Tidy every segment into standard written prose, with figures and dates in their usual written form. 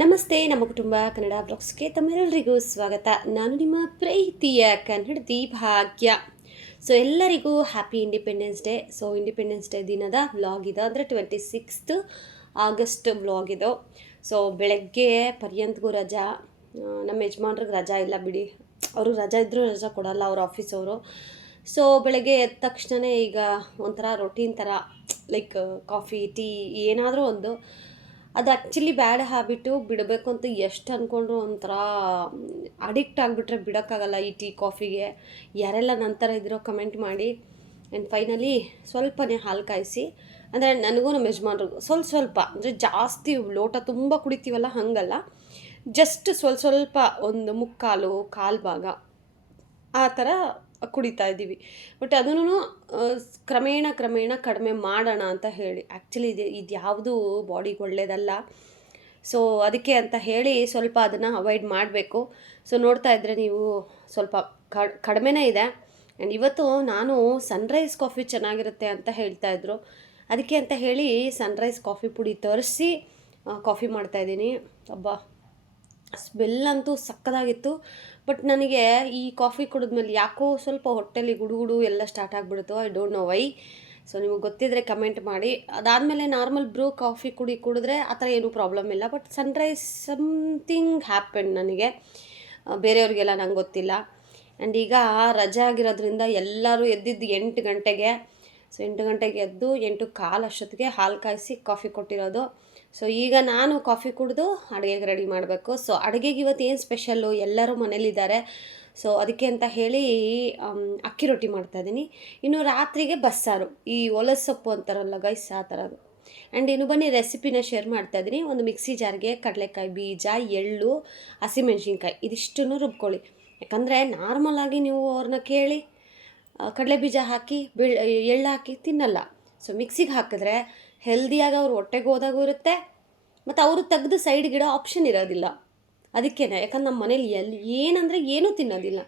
ನಮಸ್ತೆ, ನಮ್ಮ ಕುಟುಂಬ ಕನ್ನಡ ಬ್ಲಾಗ್ಸ್ಗೆ ತಮ್ಮೆಲ್ಲರಿಗೂ ಸ್ವಾಗತ. ನಾನು ನಿಮ್ಮ ಪ್ರೀತಿಯ ಕನ್ನಡತಿ ಭಾಗ್ಯ. ಸೊ ಎಲ್ಲರಿಗೂ happy independence day. So independence day ದಿನದ ವ್ಲಾಗ್ ಇದು, ಅಂದರೆ 26 ಆಗಸ್ಟ್ ವ್ಲಾಗ್ ಇದು. ಸೊ ಬೆಳಗ್ಗೆ ಪರ್ಯಂತಗೂ ರಜಾ, ನಮ್ಮ ಯಜಮಾನ್ರಿಗೆ ರಜಾ ಇಲ್ಲ ಬಿಡಿ, ಅವರು ರಜಾ ಇದ್ದರೂ ರಜಾ ಕೊಡಲ್ಲ, ಅವ್ರ ಆಫೀಸವರು. ಸೊ ಬೆಳಗ್ಗೆ ಎದ್ದ ತಕ್ಷಣ ಈಗ ಒಂಥರ ರೊಟೀನ್ ಥರ, ಲೈಕ್ ಕಾಫಿ ಟೀ ಏನಾದರೂ ಒಂದು. ಅದು ಆ್ಯಕ್ಚುಲಿ ಬ್ಯಾಡ್ ಹ್ಯಾಬಿಟು, ಬಿಡಬೇಕು ಅಂತ ಎಷ್ಟು ಅಂದ್ಕೊಂಡ್ರು ಒಂಥರ ಅಡಿಕ್ಟ್ ಆಗಿಬಿಟ್ರೆ ಬಿಡೋಕ್ಕಾಗಲ್ಲ ಈ ಟೀ ಕಾಫಿಗೆ. ಯಾರೆಲ್ಲ ನಂತರ ಇದ್ರೋ ಕಮೆಂಟ್ ಮಾಡಿ. ಆ್ಯಂಡ್ ಫೈನಲಿ ಸ್ವಲ್ಪನೇ ಹಾಲು ಕಾಯಿಸಿ, ಅಂದರೆ ನನಗೂ ನಮ್ಮ ಯಜಮಾನ್ರಿಗೂ ಸ್ವಲ್ಪ ಅಂದರೆ ಜಾಸ್ತಿ ಲೋಟ ತುಂಬ ಕುಡಿತೀವಲ್ಲ ಹಾಗಲ್ಲ, ಜಸ್ಟ್ ಸ್ವಲ್ಪ ಒಂದು ಮುಕ್ಕಾಲು ಕಾಲು ಭಾಗ ಆ ಥರ ಕುಡಿತಾ ಇದ್ದೀವಿ. ಬಟ್ ಅದನ್ನು ಕ್ರಮೇಣ ಕಡಿಮೆ ಮಾಡೋಣ ಅಂತ ಹೇಳಿ. ಆ್ಯಕ್ಚುಲಿ ಇದು ಯಾವುದು ಬಾಡಿಗೆ ಒಳ್ಳೆಯದಲ್ಲ. ಸೊ ಅದಕ್ಕೆ ಅಂತ ಹೇಳಿ ಸ್ವಲ್ಪ ಅದನ್ನು ಅವಾಯ್ಡ್ ಮಾಡಬೇಕು. ಸೊ ನೋಡ್ತಾ ಇದ್ದರೆ ನೀವು ಸ್ವಲ್ಪ ಕಡಿಮೆನೇ ಇದೆ. ಆ್ಯಂಡ್ ಇವತ್ತು ನಾನು ಸನ್ರೈಸ್ ಕಾಫಿ ಚೆನ್ನಾಗಿರುತ್ತೆ ಅಂತ ಹೇಳ್ತಾಯಿದ್ರು. ಅದಕ್ಕೆ ಅಂತ ಹೇಳಿ ಸನ್ರೈಸ್ ಕಾಫಿ ಪುಡಿ ತರಿಸಿ ಕಾಫಿ ಮಾಡ್ತಾಯಿದ್ದೀನಿ. ಅಬ್ಬಾ, ಸ್ಮೆಲ್ ಅಂತೂ ಸಕ್ಕದಾಗಿತ್ತು. ಬಟ್ ನನಗೆ ಈ ಕಾಫಿ ಕುಡಿದ್ಮೇಲೆ ಯಾಕೋ ಸ್ವಲ್ಪ ಹೊಟ್ಟೆಲಿ ಗುಡುಗುಡು ಎಲ್ಲ ಸ್ಟಾರ್ಟ್ ಆಗಿಬಿಡ್ತು. I don't know why. So ನಿಮಗೆ ಗೊತ್ತಿದ್ದರೆ ಕಮೆಂಟ್ ಮಾಡಿ. ಅದಾದಮೇಲೆ ನಾರ್ಮಲ್ ಬ್ರೂ ಕಾಫಿ ಕುಡಿದ್ರೆ ಆ ಥರ ಏನೂ ಪ್ರಾಬ್ಲಮ್ ಇಲ್ಲ. ಬಟ್ ಸನ್ರೈಸ್ ಸಮಥಿಂಗ್ ಹ್ಯಾಪನ್ ನನಗೆ, ಬೇರೆಯವ್ರಿಗೆಲ್ಲ ನಂಗೆ ಗೊತ್ತಿಲ್ಲ. ಆ್ಯಂಡ್ ಈಗ ರಜೆ ಆಗಿರೋದ್ರಿಂದ ಎಲ್ಲರೂ ಎದ್ದಿದ್ದು 8 ಗಂಟೆಗೆ. ಸೊ 8 ಗಂಟೆಗೆ ಎದ್ದು 8:15 ಅಷ್ಟೊತ್ತಿಗೆ ಹಾಲು ಕಾಯಿಸಿ ಕಾಫಿ ಕೊಟ್ಟಿರೋದು. ಸೊ ಈಗ ನಾನು ಕಾಫಿ ಕುಡಿದು ಅಡುಗೆಗೆ ರೆಡಿ ಮಾಡಬೇಕು. ಸೊ ಅಡುಗೆಗೆ ಇವತ್ತು ಏನು ಸ್ಪೆಷಲ್ಲು, ಎಲ್ಲರೂ ಮನೇಲಿದ್ದಾರೆ. ಸೊ ಅದಕ್ಕೆ ಅಂತ ಹೇಳಿ ಅಕ್ಕಿ ರೊಟ್ಟಿ ಮಾಡ್ತಾಯಿದ್ದೀನಿ. ಇನ್ನು ರಾತ್ರಿಗೆ ಬಸ್ಸಾರು, ಈ ಒಲಸ್ ಸೊಪ್ಪು ಅಂತಾರಲ್ಲ ಗೈಸ್, ಆ ಥರದ್ದು. ಆ್ಯಂಡ್ ಇನ್ನು ಬನ್ನಿ ರೆಸಿಪಿನ ಶೇರ್ ಮಾಡ್ತಾಯಿದ್ದೀನಿ. ಒಂದು ಮಿಕ್ಸಿ ಜಾರ್ಗೆ ಕಡಲೆಕಾಯಿ ಬೀಜ, ಎಳ್ಳು, ಹಸಿಮೆಣ್ಸಿನ್ಕಾಯಿ ಇದಿಷ್ಟನ್ನು ರುಬ್ಕೊಳ್ಳಿ. ಯಾಕಂದರೆ ನಾರ್ಮಲಾಗಿ ನೀವು ಅವ್ರನ್ನ ಕೇಳಿ ಕಡಲೆ ಬೀಜ ಹಾಕಿ ಎಳ್ಳು ಹಾಕಿ ತಿನ್ನಲ್ಲ. ಸೊ ಮಿಕ್ಸಿಗೆ ಹಾಕಿದ್ರೆ ಹೆಲ್ದಿಯಾಗಿ ಅವ್ರು ಹೊಟ್ಟೆಗೆ ಹೋದಾಗೂ ಇರುತ್ತೆ, ಮತ್ತು ಅವರು ತೆಗೆದು ಸೈಡ್ಗಿಡೋ ಆಪ್ಷನ್ ಇರೋದಿಲ್ಲ. ಅದಕ್ಕೇ, ಯಾಕಂದ್ರೆ ನಮ್ಮ ಮನೇಲಿ ಏನಂದರೆ ಏನೂ ತಿನ್ನೋದಿಲ್ಲ.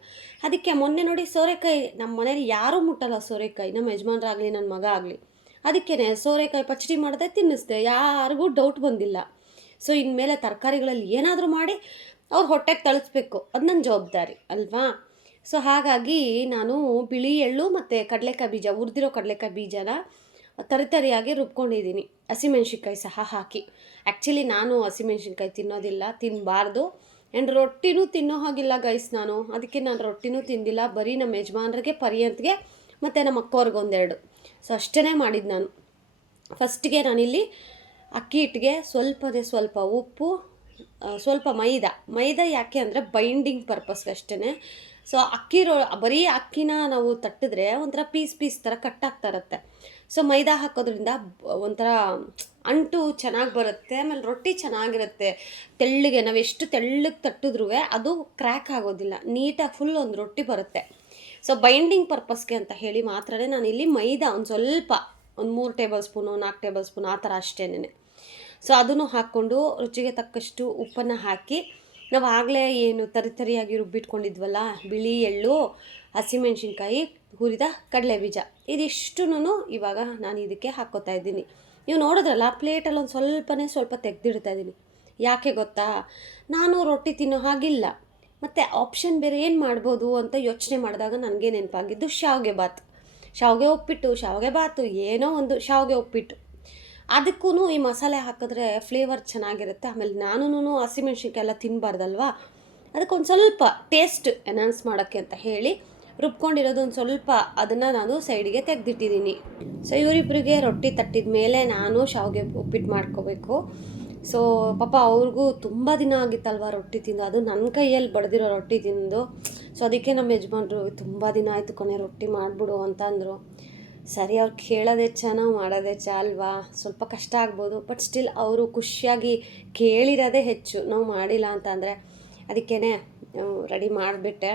ಅದಕ್ಕೆ ಮೊನ್ನೆ ನೋಡಿ ಸೋರೆಕಾಯಿ, ನಮ್ಮ ಮನೇಲಿ ಯಾರೂ ಮುಟ್ಟಲ್ಲ ಸೋರೆಕಾಯಿ, ನಮ್ಮ ಯಜಮಾನ್ರಾಗಲಿ ನನ್ನ ಮಗ ಆಗಲಿ. ಅದಕ್ಕೇ ಸೋರೆಕಾಯಿ ಪಚ್ಚಡಿ ಮಾಡಿದೆ, ತಿನ್ನಿಸ್ದೆ, ಯಾರಿಗೂ ಡೌಟ್ ಬಂದಿಲ್ಲ. ಸೊ ಇನ್ಮೇಲೆ ತರಕಾರಿಗಳಲ್ಲಿ ಏನಾದರೂ ಮಾಡಿ ಅವ್ರು ಹೊಟ್ಟೆಗೆ ತಳಿಸ್ಬೇಕು, ಅದು ನನ್ನ ಜವಾಬ್ದಾರಿ ಅಲ್ವಾ. ಸೊ ಹಾಗಾಗಿ ನಾನು ಬಿಳಿ ಎಳ್ಳು ಮತ್ತು ಕಡಲೆಕಾಯಿ ಬೀಜ, ಹುರಿದಿರೋ ಕಡಲೆಕಾಯಿ ಬೀಜನ ತರಿಯಾಗಿ ರುಬ್ಕೊಂಡಿದ್ದೀನಿ, ಹಸಿಮೆಣ್ಸಿನ್ಕಾಯಿ ಸಹ ಹಾಕಿ. ಆ್ಯಕ್ಚುಲಿ ನಾನು ಹಸಿಮೆಣ್ಸಿನ್ಕಾಯಿ ತಿನ್ನೋದಿಲ್ಲ, ತಿನ್ನಬಾರ್ದು. ಆ್ಯಂಡ್ ರೊಟ್ಟಿನೂ ತಿನ್ನೋ ಹಾಗಿಲ್ಲ ಗೈಸ್ ನಾನು. ಅದಕ್ಕೆ ನಾನು ರೊಟ್ಟಿನೂ ತಿಂದಿಲ್ಲ, ಬರೀ ನಮ್ಮ ಯಜಮಾನ್ರಿಗೆ ಪರ್ಯಂತ್ಗೆ ಮತ್ತು ನಮ್ಮ ಅಕ್ಕವ್ರಿಗೆ ಒಂದೆರಡು. ಸೊ ಅಷ್ಟೇ ಮಾಡಿದ್ದು ನಾನು. ಫಸ್ಟಿಗೆ ನಾನಿಲ್ಲಿ ಅಕ್ಕಿ ಹಿಟ್ಟಿಗೆ ಸ್ವಲ್ಪ ಉಪ್ಪು, ಸ್ವಲ್ಪ ಮೈದಾ ಯಾಕೆ ಅಂದರೆ ಬೈಂಡಿಂಗ್ ಪರ್ಪಸ್ಗೆ ಅಷ್ಟೇ. ಸೊ ಬರೀ ಅಕ್ಕಿನ ನಾವು ತಟ್ಟಿದ್ರೆ ಒಂಥರ ಪೀಸ್ ಥರ ಕಟ್ಟಾಗ್ತಾ ಇರುತ್ತೆ. ಸೊ ಮೈದಾ ಹಾಕೋದ್ರಿಂದ ಒಂಥರ ಅಂಟು ಚೆನ್ನಾಗಿ ಬರುತ್ತೆ, ಆಮೇಲೆ ರೊಟ್ಟಿ ಚೆನ್ನಾಗಿರುತ್ತೆ. ತೆಳ್ಳಗೆ ನಾವು ಎಷ್ಟು ತೆಳ್ಳಗೆ ತಟ್ಟಿದ್ರೂ ಅದು ಕ್ರ್ಯಾಕ್ ಆಗೋದಿಲ್ಲ, ನೀಟಾಗಿ ಫುಲ್ ಒಂದು ರೊಟ್ಟಿ ಬರುತ್ತೆ. ಸೊ ಬೈಂಡಿಂಗ್ ಪರ್ಪಸ್ಗೆ ಅಂತ ಹೇಳಿ ಮಾತ್ರನೇ ನಾನಿಲ್ಲಿ ಮೈದಾ ಒಂದು 3 ಟೇಬಲ್ ಸ್ಪೂನು 4 ಟೇಬಲ್ ಸ್ಪೂನು ಆ ಥರ ಅಷ್ಟೇನೆ. ಸೊ ಅದನ್ನು ಹಾಕ್ಕೊಂಡು ರುಚಿಗೆ ತಕ್ಕಷ್ಟು ಉಪ್ಪನ್ನು ಹಾಕಿ, ನಾವು ಆಗಲೇ ಏನು ತರಿಯಾಗಿ ರುಬ್ಬಿಟ್ಕೊಂಡಿದ್ವಲ್ಲ ಬಿಳಿ ಎಳ್ಳು, ಹಸಿಮೆಣ್ಸಿನ್ಕಾಯಿ, ಹುರಿದ ಕಡಲೆ ಬೀಜ, ಇದಿಷ್ಟೂ ಇವಾಗ ನಾನು ಇದಕ್ಕೆ ಹಾಕ್ಕೋತಾ ಇದ್ದೀನಿ. ನೀವು ನೋಡಿದ್ರಲ್ಲ ಪ್ಲೇಟಲ್ಲಿ ಸ್ವಲ್ಪ ತೆಗೆದಿಡ್ತಾ ಇದ್ದೀನಿ. ಯಾಕೆ ಗೊತ್ತಾ, ನಾನು ರೊಟ್ಟಿ ತಿನ್ನೋ ಹಾಗಿಲ್ಲ, ಮತ್ತು ಆಪ್ಷನ್ ಬೇರೆ ಏನು ಮಾಡ್ಬೋದು ಅಂತ ಯೋಚನೆ ಮಾಡಿದಾಗ ನನಗೆ ನೆನಪಾಗಿದ್ದು ಶಾವಿಗೆ ಉಪ್ಪಿಟ್ಟು, ಶಾವಿಗೆ ಬಾತು, ಏನೋ ಒಂದು ಶಾವಿಗೆ ಉಪ್ಪಿಟ್ಟು. ಅದಕ್ಕೂ ಈ ಮಸಾಲೆ ಹಾಕಿದ್ರೆ ಫ್ಲೇವರ್ ಚೆನ್ನಾಗಿರುತ್ತೆ. ಆಮೇಲೆ ನಾನು ಹಸಿಮೆಣ್ಸಿನ್ಕಾಯಿ ಎಲ್ಲ ತಿನ್ನಬಾರ್ದಲ್ವಾ, ಅದಕ್ಕೊಂದು ಸ್ವಲ್ಪ ಟೇಸ್ಟ್ ಎನ್ಹಾನ್ಸ್ ಮಾಡೋಕ್ಕೆ ಅಂತ ಹೇಳಿ ರುಬ್ಕೊಂಡಿರೋದು ಒಂದು ಸ್ವಲ್ಪ ಅದನ್ನು ನಾನು ಸೈಡಿಗೆ ತೆಗೆದಿಟ್ಟಿದ್ದೀನಿ. ಸೊ ಇವರಿಬ್ಬರಿಗೆ ರೊಟ್ಟಿ ತಟ್ಟಿದ ಮೇಲೆ ನಾನು ಶಾವಿಗೆ ಉಪ್ಪಿಟ್ಟು ಮಾಡ್ಕೋಬೇಕು. ಸೊ ಪಾಪ ಅವ್ರಿಗೂ ತುಂಬ ದಿನ ಆಗಿತ್ತಲ್ವ ರೊಟ್ಟಿ ತಿಂದು, ಅದು ನನ್ನ ಕೈಯಲ್ಲಿ ಬಡ್ದಿರೋ ರೊಟ್ಟಿ ತಿಂದು. ಸೊ ಅದಕ್ಕೆ ನಮ್ಮ ಯಜಮಾನ್ರು ತುಂಬ ದಿನ ಆಯಿತು ಕೊನೆ ರೊಟ್ಟಿ ಮಾಡಿಬಿಡು ಅಂತ ಅಂದರು. ಸರಿ, ಅವ್ರು ಕೇಳೋದೇ ನಾವು ಮಾಡೋದೇ ಅಲ್ವಾ, ಸ್ವಲ್ಪ ಕಷ್ಟ ಆಗ್ಬೋದು. ಬಟ್ ಸ್ಟಿಲ್ ಅವರು ಖುಷಿಯಾಗಿ ಕೇಳಿರೋದೇ ಹೆಚ್ಚು, ನಾವು ಮಾಡಿಲ್ಲ ಅಂತ ಅಂದರೆ. ಅದಕ್ಕೇ ರೆಡಿ ಮಾಡಿಬಿಟ್ಟೆ.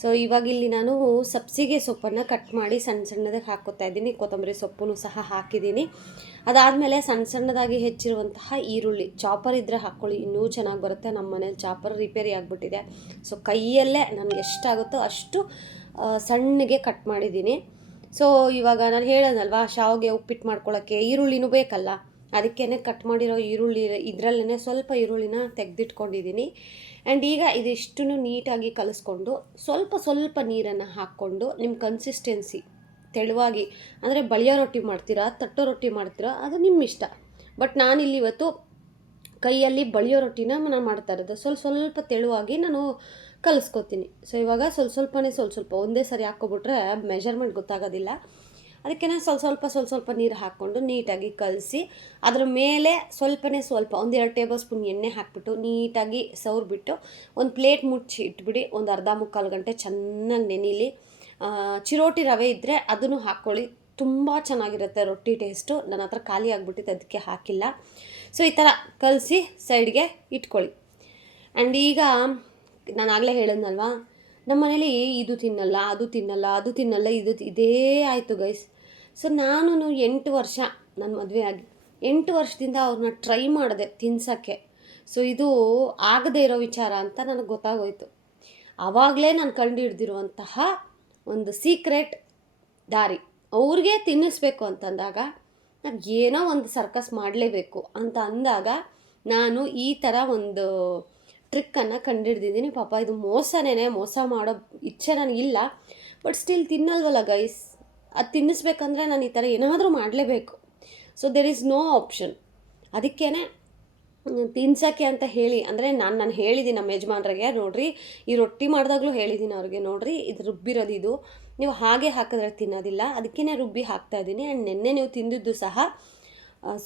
ಸೊ ಇವಾಗ ಇಲ್ಲಿ ನಾನು ಸಬ್ಸಿಗೆ ಸೊಪ್ಪನ್ನು ಕಟ್ ಮಾಡಿ ಸಣ್ಣದಾಗಿ ಹಾಕ್ಕೋತಾ ಇದ್ದೀನಿ. ಕೊತ್ತಂಬರಿ ಸೊಪ್ಪನ್ನು ಸಹ ಹಾಕಿದ್ದೀನಿ. ಅದಾದಮೇಲೆ ಸಣ್ಣದಾಗಿ ಹೆಚ್ಚಿರುವಂತಹ ಈರುಳ್ಳಿ, ಚಾಪರ್ ಇದ್ದರೆ ಹಾಕ್ಕೊಳ್ಳಿ, ಇನ್ನೂ ಚೆನ್ನಾಗಿ ಬರುತ್ತೆ. ನಮ್ಮ ಮನೇಲಿ ಚಾಪರ್ ರಿಪೇರಿ ಆಗಿಬಿಟ್ಟಿದೆ. ಸೊ ಕೈಯಲ್ಲೇ ನನಗೆ ಎಷ್ಟಾಗುತ್ತೋ ಅಷ್ಟು ಸಣ್ಣಗೆ ಕಟ್ ಮಾಡಿದ್ದೀನಿ. ಸೊ ಇವಾಗ ನಾನು ಹೇಳೋದಲ್ವಾ, ಶಾವಿಗೆ ಉಪ್ಪಿಟ್ಟು ಮಾಡ್ಕೊಳ್ಳೋಕ್ಕೆ ಈರುಳ್ಳಿನೂ ಬೇಕಲ್ಲ, ಅದಕ್ಕೇ ಕಟ್ ಮಾಡಿರೋ ಈರುಳ್ಳಿ ಇದರಲ್ಲೇ ಸ್ವಲ್ಪ ಈರುಳ್ಳಿನ ತೆಗೆದಿಟ್ಕೊಂಡಿದ್ದೀನಿ. ಆ್ಯಂಡ್ ಈಗ ಇದಿಷ್ಟನ್ನು ನೀಟಾಗಿ ಕಲಿಸ್ಕೊಂಡು ಸ್ವಲ್ಪ ನೀರನ್ನು ಹಾಕ್ಕೊಂಡು ನಿಮ್ಮ ಕನ್ಸಿಸ್ಟೆನ್ಸಿ ತೆಳುವಾಗಿ, ಅಂದರೆ ಬಳಿಯೋ ರೊಟ್ಟಿ ಮಾಡ್ತೀರಾ, ತಟ್ಟೋ ರೊಟ್ಟಿ ಮಾಡ್ತೀರಾ, ಅದು ನಿಮ್ಮ ಇಷ್ಟ. ಬಟ್ ನಾನಿಲ್ಲಿ ಇವತ್ತು ಕೈಯಲ್ಲಿ ಬಳಿಯೋ ರೊಟ್ಟಿನ ನಾನು ಮಾಡ್ತಾ ಇರೋದು. ಸ್ವಲ್ಪ ತೆಳುವಾಗಿ ನಾನು ಕಲಿಸ್ಕೊತೀನಿ. ಸೊ ಇವಾಗ ಸ್ವಲ್ಪ ಒಂದೇ ಸರಿ ಹಾಕ್ಕೊಬಿಟ್ರೆ ಮೆಜರ್ಮೆಂಟ್ ಗೊತ್ತಾಗೋದಿಲ್ಲ. ಅದಕ್ಕೆ ಸ್ವಲ್ಪ ನೀರು ಹಾಕ್ಕೊಂಡು ನೀಟಾಗಿ ಕಲಸಿ ಅದರ ಮೇಲೆ ಸ್ವಲ್ಪ ಒಂದು 2 ಟೇಬಲ್ ಸ್ಪೂನ್ ಎಣ್ಣೆ ಹಾಕ್ಬಿಟ್ಟು ನೀಟಾಗಿ ಸವರ್ಬಿಟ್ಟು ಒಂದು ಪ್ಲೇಟ್ ಮುಚ್ಚಿ ಇಟ್ಬಿಡಿ. ಒಂದು ಅರ್ಧ ಮುಕ್ಕಾಲು ಗಂಟೆ ಚೆನ್ನಾಗಿ ನೆನೀಲಿ. ಚಿರೋಟಿ ರವೆ ಇದ್ದರೆ ಅದನ್ನು ಹಾಕ್ಕೊಳ್ಳಿ, ತುಂಬ ಚೆನ್ನಾಗಿರುತ್ತೆ ರೊಟ್ಟಿ ಟೇಸ್ಟು. ನನ್ನ ಹತ್ರ ಖಾಲಿ ಆಗಿಬಿಟ್ಟಿತ್ತು, ಅದಕ್ಕೆ ಹಾಕಿಲ್ಲ. ಸೊ ಈ ಥರ ಕಲಸಿ ಸೈಡ್ಗೆ ಇಟ್ಕೊಳ್ಳಿ. ಆ್ಯಂಡ್ ಈಗ ನಾನು ಆಗಲೇ ಹೇಳಿದ್ನಲ್ವಾ, ನಮ್ಮ ಮನೇಲಿ ಇದು ತಿನ್ನಲ್ಲ, ಅದು ತಿನ್ನಲ್ಲ, ಇದೇ ಆಯಿತು ಗೈಸ್. ಸೊ ನಾನು 8 ವರ್ಷ ನನ್ನ ಮದುವೆ ಆಗಿ 8 ವರ್ಷದಿಂದ ಅವ್ರನ್ನ ಟ್ರೈ ಮಾಡಿದೆ ತಿನ್ಸೋಕ್ಕೆ. ಸೊ ಇದು ಆಗದೇ ಇರೋ ವಿಚಾರ ಅಂತ ನನಗೆ ಗೊತ್ತಾಗೋಯ್ತು. ಆವಾಗಲೇ ನಾನು ಕಂಡು ಹಿಡ್ದಿರುವಂತಹ ಒಂದು ಸೀಕ್ರೆಟ್ ದಾರಿ, ಅವ್ರಿಗೆ ತಿನ್ನಿಸ್ಬೇಕು ಅಂತಂದಾಗ ನಾವು ಏನೋ ಒಂದು ಸರ್ಕಸ್ ಮಾಡಲೇಬೇಕು ಅಂತ ಅಂದಾಗ ನಾನು ಈ ಥರ ಒಂದು ಟ್ರಿಕ್ಕನ್ನು ಕಂಡುಹಿಡ್ದಿದ್ದೀನಿ. ಪಾಪ ಇದು ಮೋಸ ಮಾಡೋ ಇಚ್ಛೆ ನನಗಿಲ್ಲ, ಬಟ್ ಸ್ಟಿಲ್ ತಿನ್ನಲ್ವಲ್ಲ ಗೈಸ್. ಅದು ತಿನ್ನಿಸ್ಬೇಕಂದ್ರೆ ನಾನು ಈ ಥರ ಏನಾದರೂ ಮಾಡಲೇಬೇಕು. So there is no option. ಅದಕ್ಕೇ ತಿನ್ಸೋಕ್ಕೆ ಅಂತ ಹೇಳಿ, ಅಂದರೆ ನಾನು ಹೇಳಿದ್ದೀನಿ ನಮ್ಮ ಯಜಮಾನ್ರಿಗೆ, ನೋಡಿರಿ ಈ ರೊಟ್ಟಿ ಮಾಡಿದಾಗಲೂ ಹೇಳಿದ್ದೀನಿ ಅವ್ರಿಗೆ, ನೋಡಿರಿ ಇದು ರುಬ್ಬಿರೋದು, ಇದು ನೀವು ಹಾಗೆ ಹಾಕಿದ್ರೆ ತಿನ್ನೋದಿಲ್ಲ, ಅದಕ್ಕೇ ರುಬ್ಬಿ ಹಾಕ್ತಾಯಿದ್ದೀನಿ. ಆ್ಯಂಡ್ ನೆನ್ನೆ ನೀವು ತಿಂದಿದ್ದು ಸಹ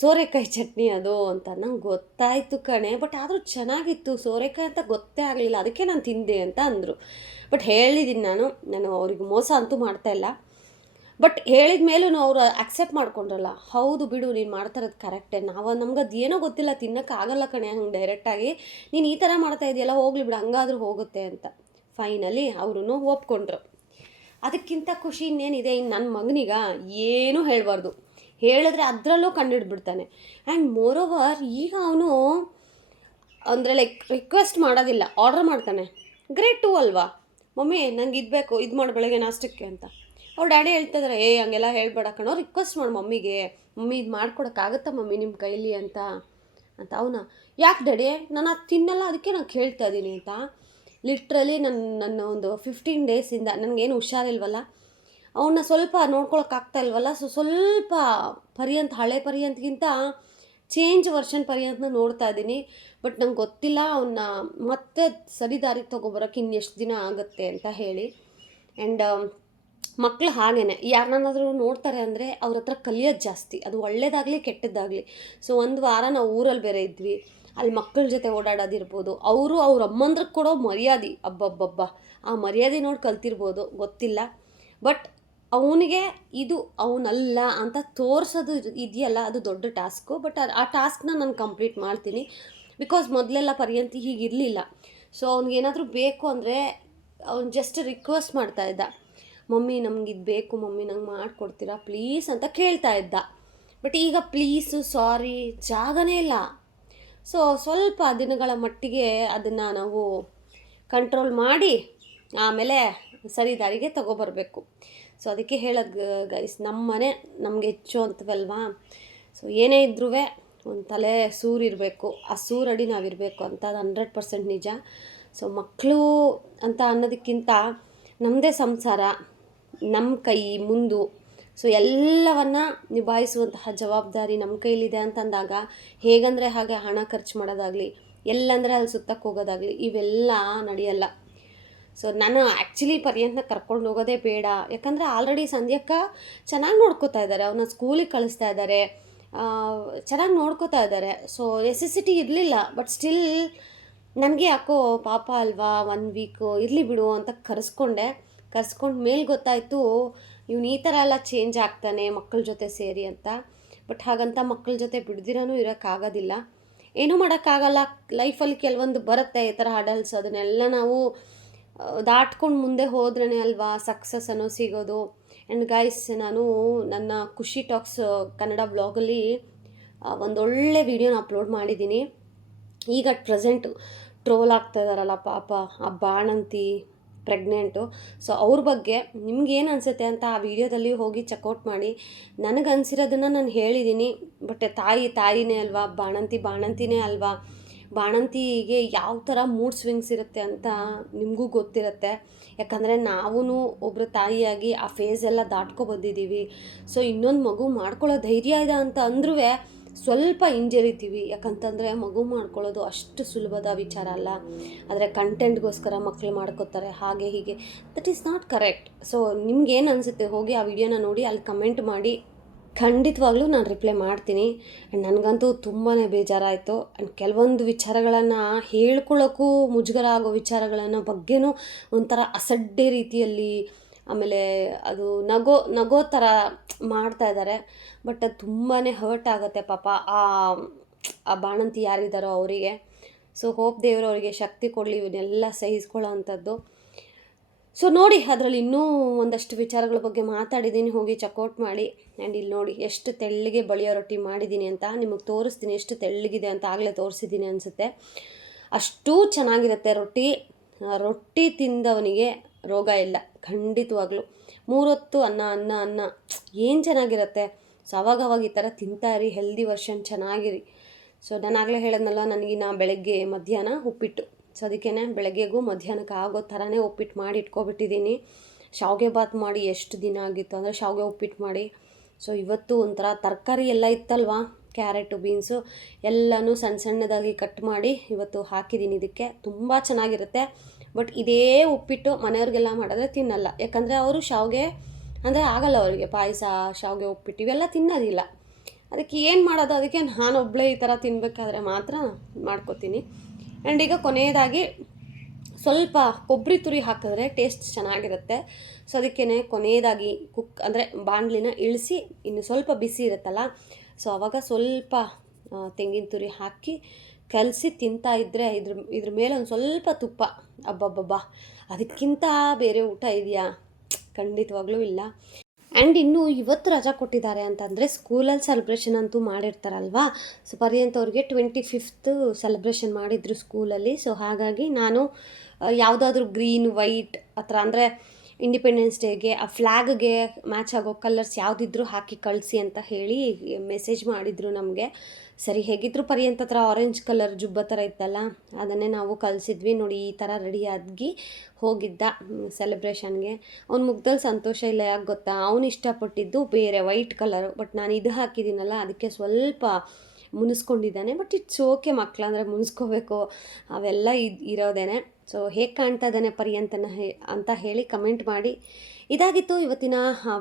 ಸೋರೆಕಾಯಿ ಚಟ್ನಿ ಅದು ಅಂತ ನಂಗೆ ಗೊತ್ತಾಯಿತು ಕಣೆ, ಬಟ್ ಆದರೂ ಚೆನ್ನಾಗಿತ್ತು, ಸೋರೆಕಾಯಿ ಅಂತ ಗೊತ್ತೇ ಆಗಲಿಲ್ಲ, ಅದಕ್ಕೆ ನಾನು ತಿಂದೆ ಅಂತ ಅಂದರು. ಬಟ್ ಹೇಳಿದ್ದೀನಿ ನಾನು ಅವ್ರಿಗೆ ಮೋಸ ಅಂತೂ ಮಾಡ್ತಾಯಿಲ್ಲ. ಬಟ್ ಹೇಳಿದ ಮೇಲೂ ಅವರು ಅಕ್ಸೆಪ್ಟ್ ಮಾಡ್ಕೊಂಡ್ರಲ್ಲ, ಹೌದು ಬಿಡು ನೀನು ಮಾಡ್ತಾ ಇರೋದು ಕರೆಕ್ಟೇ, ನಮ್ಗೆ ಅದು ಏನೋ ಗೊತ್ತಿಲ್ಲ, ತಿನ್ನೋಕ್ಕಾಗಲ್ಲ ಕಣೆ ಹಂಗೆ ಡೈರೆಕ್ಟಾಗಿ, ನೀನು ಈ ಥರ ಮಾಡ್ತಾ ಇದೆಯಲ್ಲ, ಹೋಗ್ಲಿ ಬಿಡು ಹಂಗಾದ್ರೂ ಹೋಗುತ್ತೆ ಅಂತ ಫೈನಲಿ ಅವರು ಒಪ್ಕೊಂಡ್ರು. ಅದಕ್ಕಿಂತ ಖುಷಿ ಇನ್ನೇನಿದೆ. ಇನ್ನು ನನ್ನ ಮಗನಿಗ ಏನೂ ಹೇಳಬಾರ್ದು, ಹೇಳಿದ್ರೆ ಅದರಲ್ಲೂ ಕಂಡುಹಿಡ್ಬಿಡ್ತಾನೆ. ಆ್ಯಂಡ್ ಮೋರೋವರ್ ಈಗ ಅವನು ಅಂದರೆ ರಿಕ್ವೆಸ್ಟ್ ಮಾಡೋದಿಲ್ಲ, ಆರ್ಡ್ರ್ ಮಾಡ್ತಾನೆ. ಗ್ರೇಟ್ ಟೂ ಅಲ್ವಾ, ಮಮ್ಮಿ ನಂಗೆ ಇದು ಬೇಕು, ಇದು ಮಾಡಿ ಬೆಳಗ್ಗೆ ನಾಷ್ಟಕ್ಕೆ ಅಂತ. ಅವ್ರ ಡ್ಯಾಡಿ ಹೇಳ್ತಿದ್ದಾರೆ, ಹಂಗೆಲ್ಲ ಹೇಳ್ಬೇಡ ಕಣೋ, ರಿಕ್ವೆಸ್ಟ್ ಮಾಡಿ ಮಮ್ಮಿಗೆ, ಮಮ್ಮಿ ಇದು ಮಾಡ್ಕೊಡೋಕ್ಕಾಗತ್ತಾ ಮಮ್ಮಿ ನಿಮ್ಮ ಕೈಲಿ ಅಂತ ಅವನ. ಯಾಕೆ ಡ್ಯಾಡಿ, ನಾನು ಅದು ತಿನ್ನಲ್ಲ, ಅದಕ್ಕೆ ನಾನು ಕೇಳ್ತಾ ಇದ್ದೀನಿ ಅಂತ. ಲಿಟ್ರಲಿ ನನ್ನ ಒಂದು 15 ಡೇಸಿಂದ ನನಗೇನು ಹುಷಾರಿಲ್ವಲ್ಲ, ಅವನ್ನ ಸ್ವಲ್ಪ ನೋಡ್ಕೊಳಕ್ಕಾಗ್ತಾ ಇಲ್ವಲ್ಲ. ಸೊ ಸ್ವಲ್ಪ ಹಳೆ ಪರ್ಯಂತಗಿಂತ ಚೇಂಜ್ ವರ್ಷನ್ ಪರ್ಯಂತ ನೋಡ್ತಾ ಇದ್ದೀನಿ. ಬಟ್ ನಂಗೆ ಗೊತ್ತಿಲ್ಲ ಅವನ್ನ ಮತ್ತೆ ಸರಿ ದಾರಿಗೆ ತೊಗೊಬರೋಕ್ಕೆ ಇನ್ನೆಷ್ಟು ದಿನ ಆಗುತ್ತೆ ಅಂತ ಹೇಳಿ. ಆ್ಯಂಡ್ ಮಕ್ಕಳು ಹಾಗೇನೆ, ಯಾರನ್ನಾದ್ರೂ ನೋಡ್ತಾರೆ ಅಂದರೆ ಅವ್ರ ಹತ್ರ ಕಲಿಯೋದು ಜಾಸ್ತಿ, ಅದು ಒಳ್ಳೇದಾಗಲಿ ಕೆಟ್ಟದ್ದಾಗಲಿ. ಸೊ ಒಂದು ವಾರ ನಾವು ಊರಲ್ಲಿ ಬೇರೆ ಇದ್ವಿ, ಅಲ್ಲಿ ಮಕ್ಕಳ ಜೊತೆ ಓಡಾಡೋದಿರ್ಬೋದು, ಅವರು ಅವ್ರ ಅಮ್ಮಂದ್ರಿಗೆ ಕೊಡೋ ಮರ್ಯಾದೆ, ಅಬ್ಬಬ್ಬಬ್ಬ, ಆ ಮರ್ಯಾದೆ ನೋಡಿ ಕಲ್ತಿರ್ಬೋದು ಗೊತ್ತಿಲ್ಲ. ಬಟ್ ಅವನಿಗೆ ಇದು ಅವನಲ್ಲ ಅಂತ ತೋರಿಸೋದು ಇದೆಯಲ್ಲ, ಅದು ದೊಡ್ಡ ಟಾಸ್ಕು. ಬಟ್ ಆ ಟಾಸ್ಕ್ನ ನಾನು ಕಂಪ್ಲೀಟ್ ಮಾಡ್ತೀನಿ. ಬಿಕಾಸ್ ಮೊದಲೆಲ್ಲ ಪರ್ಯಂತಿ ಹೀಗಿರಲಿಲ್ಲ. ಸೊ ಅವ್ನಿಗೇನಾದರೂ ಬೇಕು ಅಂದರೆ ಅವ್ನು ಜಸ್ಟ್ ರಿಕ್ವೆಸ್ಟ್ ಮಾಡ್ತಾಯಿದ್ದ, ಮಮ್ಮಿ ನಮಗಿದು ಬೇಕು ಮಮ್ಮಿ, ನಂಗೆ ಮಾಡಿಕೊಡ್ತೀರಾ ಪ್ಲೀಸ್ ಅಂತ ಕೇಳ್ತಾ ಇದ್ದ. ಬಟ್ ಈಗ ಪ್ಲೀಸು ಸಾರಿ ಜಾಗನೇ ಇಲ್ಲ. ಸೊ ಸ್ವಲ್ಪ ದಿನಗಳ ಮಟ್ಟಿಗೆ ಅದನ್ನು ನಾವು ಕಂಟ್ರೋಲ್ ಮಾಡಿ ಆಮೇಲೆ ಸರಿ ದಾರಿಗೆ ತಗೊಬರಬೇಕು. ಸೊ ಅದಕ್ಕೆ ಹೇಳೋದು ಗೈಸ್, ನಮ್ಮ ಮನೆ ನಮಗೆ ಹೆಚ್ಚು ಅಂತವಲ್ವಾ. ಸೊ ಏನೇ ಇದ್ರೂ ಒಂದು ತಲೆ ಸೂರಿರಬೇಕು, ಆ ಸೂರಡಿ ನಾವಿರಬೇಕು ಅಂತ, ಅದು 100% ನಿಜ. ಸೊ ಮಕ್ಕಳು ಅಂತ ಅನ್ನೋದಕ್ಕಿಂತ ನಮ್ಮದೇ ಸಂಸಾರ, ನಮ್ಮ ಕೈ ಮುಂದು, ಸೊ ಎಲ್ಲವನ್ನು ನಿಭಾಯಿಸುವಂತಹ ಜವಾಬ್ದಾರಿ ನಮ್ಮ ಕೈಲಿದೆ ಅಂತಂದಾಗ ಹೇಗಂದರೆ ಹಾಗೆ ಹಣ ಖರ್ಚು ಮಾಡೋದಾಗಲಿ, ಎಲ್ಲಂದರೆ ಅಲ್ಲಿ ಸುತ್ತಕ್ಕೆ ಹೋಗೋದಾಗಲಿ ಇವೆಲ್ಲ ನಡೆಯಲ್ಲ. ಸೊ ನಾನು ಆ್ಯಕ್ಚುಲಿ ಪರ್ಯಂತನ ಕರ್ಕೊಂಡು ಹೋಗೋದೇ ಬೇಡ, ಯಾಕಂದರೆ ಆಲ್ರೆಡಿ ಸಂಧ್ಯಕ್ಕ ಚೆನ್ನಾಗಿ ನೋಡ್ಕೋತಾ ಇದ್ದಾರೆ, ಅವನ್ನ ಸ್ಕೂಲಿಗೆ ಕಳಿಸ್ತಾ ಇದ್ದಾರೆ, ಚೆನ್ನಾಗಿ ನೋಡ್ಕೋತಾ ಇದ್ದಾರೆ. ಸೊ ನೆಸೆಸಿಟಿ ಇರಲಿಲ್ಲ, ಬಟ್ ಸ್ಟಿಲ್ ನನಗೆ ಯಾಕೋ ಪಾಪ ಅಲ್ವಾ 1 ವೀಕು ಇರಲಿ ಬಿಡು ಅಂತ ಕರೆಸ್ಕೊಂಡು ಮೇಲೆ ಗೊತ್ತಾಯಿತು ಇವನು ಈ ಥರ ಎಲ್ಲ ಚೇಂಜ್ ಆಗ್ತಾನೆ ಮಕ್ಕಳ ಜೊತೆ ಸೇರಿ ಅಂತ. ಬಟ್ ಹಾಗಂತ ಮಕ್ಕಳ ಜೊತೆ ಬಿಡ್ದಿರೋನು ಇರೋಕ್ಕಾಗೋದಿಲ್ಲ, ಏನೂ ಮಾಡೋಕ್ಕಾಗಲ್ಲ. ಲೈಫಲ್ಲಿ ಕೆಲವೊಂದು ಬರುತ್ತೆ ಈ ಥರ ಹಡಲ್ಸ್, ಅದನ್ನೆಲ್ಲ ನಾವು ದಾಟ್ಕೊಂಡು ಮುಂದೆ ಹೋದ್ರೇ ಅಲ್ವಾ ಸಕ್ಸಸ್ ಅನ್ನೋ ಸಿಗೋದು. ಆ್ಯಂಡ್ ಗೈಸ್, ನಾನು ನನ್ನ ಖುಷಿ ಟಾಕ್ಸ್ ಕನ್ನಡ ಬ್ಲಾಗಲ್ಲಿ ಒಂದೊಳ್ಳೆ ವಿಡಿಯೋನ ಅಪ್ಲೋಡ್ ಮಾಡಿದ್ದೀನಿ. ಈಗ ಪ್ರೆಸೆಂಟು ಟ್ರೋಲ್ ಆಗ್ತಾ ಇದ್ದಾರಲ್ಲ ಪಾಪ, ಆ ಬಾಣಂತಿ ಪ್ರೆಗ್ನೆಂಟು. ಸೊ ಅವ್ರ ಬಗ್ಗೆ ನಿಮ್ಗೇನು ಅನಿಸುತ್ತೆ ಅಂತ ಆ ವಿಡಿಯೋದಲ್ಲಿ ಹೋಗಿ ಚೆಕ್ಔಟ್ ಮಾಡಿ. ನನಗೆ ಅನಿಸಿರೋದನ್ನು ನಾನು ಹೇಳಿದ್ದೀನಿ. ಬಟ್ ತಾಯಿನೇ ಅಲ್ವಾ, ಬಾಣಂತಿನೇ ಅಲ್ವಾ, ಬಾಣಂತಿಗೆ ಯಾವ ಥರ ಮೂಡ್ ಸ್ವಿಂಗ್ಸ್ ಇರುತ್ತೆ ಅಂತ ನಿಮಗೂ ಗೊತ್ತಿರುತ್ತೆ. ಯಾಕಂದರೆ ನಾವೂ ಒಬ್ಬರು ತಾಯಿಯಾಗಿ ಆ ಫೇಸೆಲ್ಲ ಬಂದಿದ್ದೀವಿ. ಸೊ ಇನ್ನೊಂದು ಮಗು ಮಾಡ್ಕೊಳ್ಳೋ ಧೈರ್ಯ ಇದೆ ಅಂತ ಅಂದ್ರೂ ಸ್ವಲ್ಪ ಹಿಂಜರಿತೀವಿ. ಯಾಕಂತಂದರೆ ಮಗು ಮಾಡ್ಕೊಳ್ಳೋದು ಅಷ್ಟು ಸುಲಭದ ವಿಚಾರ ಅಲ್ಲ. ಆದರೆ ಕಂಟೆಂಟ್ಗೋಸ್ಕರ ಮಕ್ಕಳು ಮಾಡ್ಕೋತಾರೆ, ಹಾಗೆ ಹೀಗೆ. That is not correct. So ನಿಮ್ಗೇನು ಅನಿಸುತ್ತೆ ಹೋಗಿ ಆ ವಿಡಿಯೋನ ನೋಡಿ, ಅಲ್ಲಿ ಕಮೆಂಟ್ ಮಾಡಿ. ಖಂಡಿತವಾಗ್ಲೂ ನಾನು ರಿಪ್ಲೈ ಮಾಡ್ತೀನಿ. ಆ್ಯಂಡ್ ನನಗಂತೂ ತುಂಬಾ ಬೇಜಾರಾಯಿತು. ಆ್ಯಂಡ್ ಕೆಲವೊಂದು ವಿಚಾರಗಳನ್ನು ಹೇಳ್ಕೊಳ್ಳೋಕ್ಕೂ ಮುಜುಗರ ಆಗೋ ವಿಚಾರಗಳನ್ನು ಬಗ್ಗೆನೂ ಒಂಥರ ಅಸಡ್ಡೆ ರೀತಿಯಲ್ಲಿ, ಆಮೇಲೆ ಅದು ನಗೋ ಥರ ಮಾಡ್ತಾಯಿದ್ದಾರೆ. ಬಟ್ ಅದು ತುಂಬಾ ಹರ್ಟ್ ಆಗುತ್ತೆ ಪಾಪ ಆ ಬಾಣಂತಿ ಯಾರಿದ್ದಾರೋ ಅವರಿಗೆ. ಸೊ ಹೋಪ್ ದೇವರು ಅವರಿಗೆ ಶಕ್ತಿ ಕೊಡಲಿ ಇವನ್ನೆಲ್ಲ ಸಹಿಸ್ಕೊಳ್ಳೋ ಅಂಥದ್ದು. ಸೊ ನೋಡಿ, ಅದರಲ್ಲಿ ಇನ್ನೂ ಒಂದಷ್ಟು ವಿಚಾರಗಳ ಬಗ್ಗೆ ಮಾತಾಡಿದ್ದೀನಿ, ಹೋಗಿ ಚೆಕ್ಔಟ್ ಮಾಡಿ. ಆ್ಯಂಡ್ ಇಲ್ಲಿ ನೋಡಿ ಎಷ್ಟು ತೆಳ್ಳಗೆ ಬಳಿಯೋ ರೊಟ್ಟಿ ಮಾಡಿದ್ದೀನಿ ಅಂತ ನಿಮಗೆ ತೋರಿಸ್ತೀನಿ. ಎಷ್ಟು ತೆಳ್ಳಗಿದೆ ಅಂತ ಆಗಲೇ ತೋರಿಸಿದ್ದೀನಿ ಅನಿಸುತ್ತೆ. ಅಷ್ಟೂ ಚೆನ್ನಾಗಿರುತ್ತೆ ರೊಟ್ಟಿ ತಿಂದವನಿಗೆ ರೋಗ ಇಲ್ಲ ಖಂಡಿತವಾಗ್ಲೂ. 3 ಹೊತ್ತು ಅನ್ನ ಏನು ಚೆನ್ನಾಗಿರುತ್ತೆ. ಸೊ ಅವಾಗವಾಗ ಈ ಥರ ತಿಂತಾಯಿರಿ, ಹೆಲ್ದಿ ವರ್ಷನ್ ಚೆನ್ನಾಗಿರಿ. ಸೊ ನಾನು ಆಗಲೇ ಹೇಳಿದ್ನಲ್ಲ, ನನಗಿನ್ನ ಬೆಳಗ್ಗೆ ಮಧ್ಯಾಹ್ನ ಉಪ್ಪಿಟ್ಟು. ಸೊ ಅದಕ್ಕೇ ಬೆಳಗ್ಗೆಗೂ ಮಧ್ಯಾಹ್ನಕ್ಕೆ ಆಗೋ ಥರನೇ ಉಪ್ಪಿಟ್ಟು ಮಾಡಿ ಇಟ್ಕೊಬಿಟ್ಟಿದ್ದೀನಿ. ಶಾವಿಗೆ ಬಾತ್ ಮಾಡಿ ಎಷ್ಟು ದಿನ ಆಗಿತ್ತು ಅಂದರೆ ಶಾವಿಗೆ ಉಪ್ಪಿಟ್ಟು ಮಾಡಿ. ಸೊ ಇವತ್ತು ಒಂಥರ ತರಕಾರಿ ಎಲ್ಲ ಇತ್ತಲ್ವಾ, ಕ್ಯಾರೆಟು ಬೀನ್ಸು ಎಲ್ಲನೂ ಸಣ್ಣದಾಗಿ ಕಟ್ ಮಾಡಿ ಇವತ್ತು ಹಾಕಿದ್ದೀನಿ ಇದಕ್ಕೆ. ತುಂಬ ಚೆನ್ನಾಗಿರುತ್ತೆ. ಬಟ್ ಇದೇ ಉಪ್ಪಿಟ್ಟು ಮನೆಯವ್ರಿಗೆಲ್ಲ ಮಾಡಿದ್ರೆ ತಿನ್ನಲ್ಲ. ಯಾಕಂದರೆ ಅವರು ಶಾವಿಗೆ ಅಂದರೆ ಆಗಲ್ಲ ಅವರಿಗೆ. ಪಾಯಸ, ಶಾವಿಗೆ ಉಪ್ಪಿಟ್ಟು ಇವೆಲ್ಲ ತಿನ್ನೋದಿಲ್ಲ. ಅದಕ್ಕೆ ಏನು ಮಾಡೋದು, ಅದಕ್ಕೆ ನಾನೊಬ್ಬಳೇ ಈ ಥರ ತಿನ್ನಬೇಕಾದ್ರೆ ಮಾತ್ರ ಮಾಡ್ಕೋತೀನಿ. ಆ್ಯಂಡ್ ಈಗ ಕೊನೆಯದಾಗಿ ಸ್ವಲ್ಪ ಕೊಬ್ಬರಿ ತುರಿ ಹಾಕಿದ್ರೆ ಟೇಸ್ಟ್ ಚೆನ್ನಾಗಿರುತ್ತೆ. ಸೊ ಅದಕ್ಕೇ ಕೊನೆಯದಾಗಿ ಅಂದರೆ ಬಾಣಲಿನ ಇಳಿಸಿ ಇನ್ನು ಸ್ವಲ್ಪ ಬಿಸಿ ಇರುತ್ತಲ್ಲ, ಸೊ ಆವಾಗ ಸ್ವಲ್ಪ ತೆಂಗಿನ ತುರಿ ಹಾಕಿ ಕಲಸಿ ತಿಂತಾ ಇದ್ದರೆ ಇದ್ರ ಮೇಲೆ ಒಂದು ಸ್ವಲ್ಪ ತುಪ್ಪ, ಅಬ್ಬಬ್ಬಬ್ಬಾ, ಅದಕ್ಕಿಂತ ಬೇರೆ ಊಟ ಇದೆಯಾ? ಖಂಡಿತವಾಗ್ಲೂ ಇಲ್ಲ. ಆ್ಯಂಡ್ ಇನ್ನು ಇವತ್ತು ರಜಾ ಕೊಟ್ಟಿದ್ದಾರೆ ಅಂತಂದರೆ ಸ್ಕೂಲಲ್ಲಿ ಸೆಲೆಬ್ರೇಷನ್ ಅಂತೂ ಮಾಡಿರ್ತಾರಲ್ವಾ. ಸೊ ಅವ್ರಿಗೆ 25th ಸೆಲೆಬ್ರೇಷನ್ ಮಾಡಿದ್ರು ಸ್ಕೂಲಲ್ಲಿ. ಸೊ ಹಾಗಾಗಿ ನಾನು ಯಾವುದಾದ್ರೂ ಗ್ರೀನ್, ವೈಟ್ ಆ ಥರ, ಅಂದರೆ ಇಂಡಿಪೆಂಡೆನ್ಸ್ ಡೇಗೆ ಆ ಫ್ಲ್ಯಾಗ್ಗೆ ಮ್ಯಾಚ್ ಆಗೋ ಕಲರ್ಸ್ ಯಾವುದಿದ್ರೂ ಹಾಕಿ ಕಳಿಸಿ ಅಂತ ಹೇಳಿ ಮೆಸೇಜ್ ಮಾಡಿದರು ನಮಗೆ. ಸರಿ, ಹೇಗಿದ್ರು ಪರ್ಯಂತ ಹತ್ರ ಆರೆಂಜ್ ಕಲರ್ ಜುಬ್ಬ ಥರ ಇತ್ತಲ್ಲ, ಅದನ್ನೇ ನಾವು ಕಳಿಸಿದ್ವಿ. ನೋಡಿ ಈ ಥರ ರೆಡಿಯಾಗಿ ಹೋಗಿದ್ದ ಸೆಲೆಬ್ರೇಷನ್ಗೆ. ಅವ್ನ ಮುಖದಲ್ಲಿ ಸಂತೋಷ ಇಲ್ಲ. ಯಾಕೆ ಗೊತ್ತಾ, ಅವನು ಇಷ್ಟಪಟ್ಟಿದ್ದು ಬೇರೆ ವೈಟ್ ಕಲರು. ಬಟ್ ನಾನು ಇದು ಹಾಕಿದ್ದೀನಲ್ಲ, ಅದಕ್ಕೆ ಸ್ವಲ್ಪ ಮುನಿಸ್ಕೊಂಡಿದ್ದಾನೆ. ಬಟ್ ಇಟ್ಸ್ ಓಕೆ, ಮಕ್ಕಳಂದರೆ ಮುನಿಸ್ಕೋಬೇಕು, ಅವೆಲ್ಲ ಇರೋದೇನೆ. ಸೊ ಹೇಗೆ ಕಾಣ್ತಾ ಇದ್ದಾನೆ ಅಂತ ಹೇಳಿ ಕಮೆಂಟ್ ಮಾಡಿ. ಇದಾಗಿತ್ತು ಇವತ್ತಿನ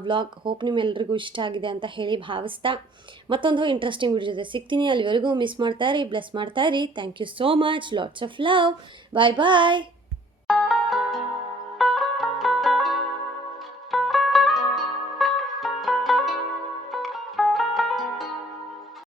ವ್ಲಾಗ್. ಹೋಪ್ ನಿಮ್ಮೆಲ್ಲರಿಗೂ ಇಷ್ಟ ಆಗಿದೆ ಅಂತ ಹೇಳಿ ಭಾವಿಸ್ತಾ ಮತ್ತೊಂದು ಇಂಟ್ರೆಸ್ಟಿಂಗ್ ವಿಡಿಯೋ ಜೊತೆ ಸಿಗ್ತೀನಿ. ಅಲ್ಲಿವರೆಗೂ ಮಿಸ್ ಮಾಡ್ತಾಯಿರಿ, ಬ್ಲೆಸ್ ಮಾಡ್ತಾಯಿರಿ. Thank you so much. Lots of love. Bye bye.